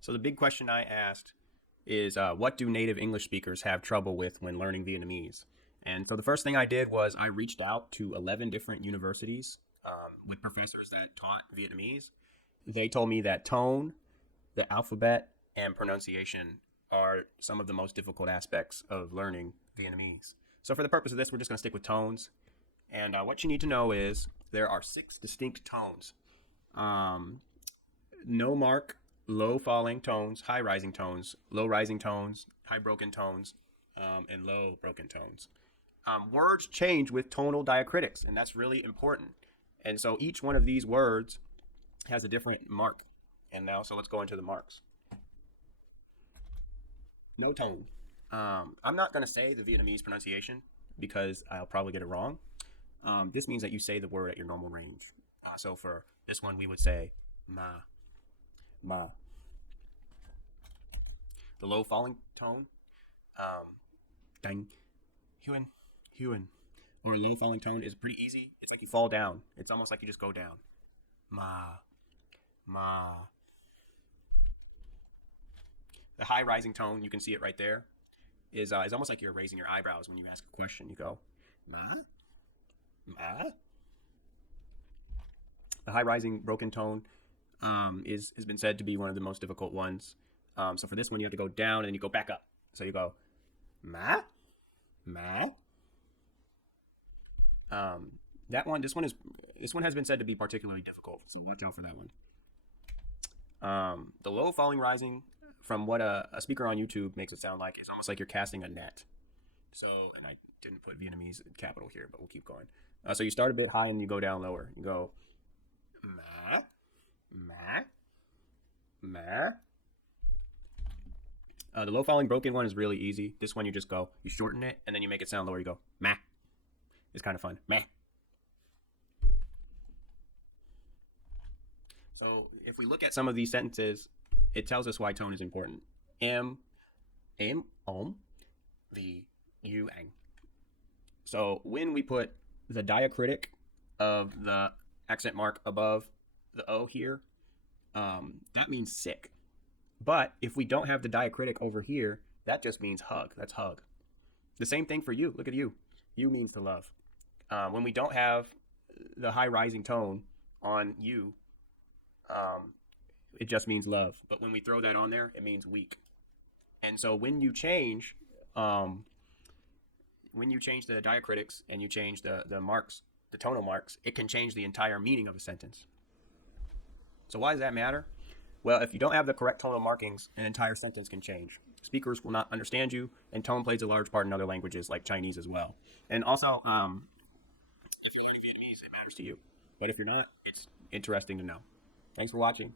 So the big question I asked is, what do native English speakers have trouble with when learning Vietnamese? And so the first thing I did was I reached out to 11 different universities with professors that taught Vietnamese. They told me that tone, the alphabet, and pronunciation are some of the most difficult aspects of learning Vietnamese. So for the purpose of this, we're just going to stick with tones. And what you need to know is there are 6 distinct tones. Um, no mark, low falling tones, high rising tones, low rising tones, high broken tones, and low broken tones. Words change with tonal diacritics, and that's really important. And so each one of these words has a different mark. And now, so let's go into the marks. No tone. I'm not going to say the Vietnamese pronunciation because I'll probably get it wrong. This means that you say the word at your normal range. So for this one, we would say ma, ma. The low falling tone, dang, huan, huan. Or a low falling tone is pretty easy. It's like you fall down. It's almost like you just go down. Ma, ma. The high rising tone, you can see it right there, is almost like you're raising your eyebrows when you ask a question. You go, ma, ma. The high rising broken tone is has been said to be one of the most difficult ones. So for this one, you have to go down and then you go back up. So you go, ma, ma. That one, this one has been said to be particularly difficult. So watch out for that one. The low falling rising, from what a speaker on YouTube makes it sound like, is almost like you're casting a net. So, and I didn't put Vietnamese capital here, but we'll keep going. So you start a bit high and you go down lower. You go ma, ma, ma. The low falling broken one is really easy. This one you just go, you shorten it, and then you make it sound lower. You go ma. It's kind of fun. Ma. So if we look at some of these sentences, it tells us why tone is important. Em, the, you, ang. So when we put the diacritic of the accent mark above the O here, that means sick. But if we don't have the diacritic over here, that just means hug. That's hug. The same thing for you. Look at you. You means to love. When we don't have the high rising tone on you, it just means love. But when we throw that on there, it means weak. And so when you change the diacritics and you change the marks, the tonal marks, it can change the entire meaning of a sentence. So why does that matter? Well, if you don't have the correct tonal markings, an entire sentence can change. Speakers will not understand you, and tone plays a large part in other languages like Chinese as well. And also, if you're learning Vietnamese, it matters to you. But if you're not, it's interesting to know. Thanks for watching.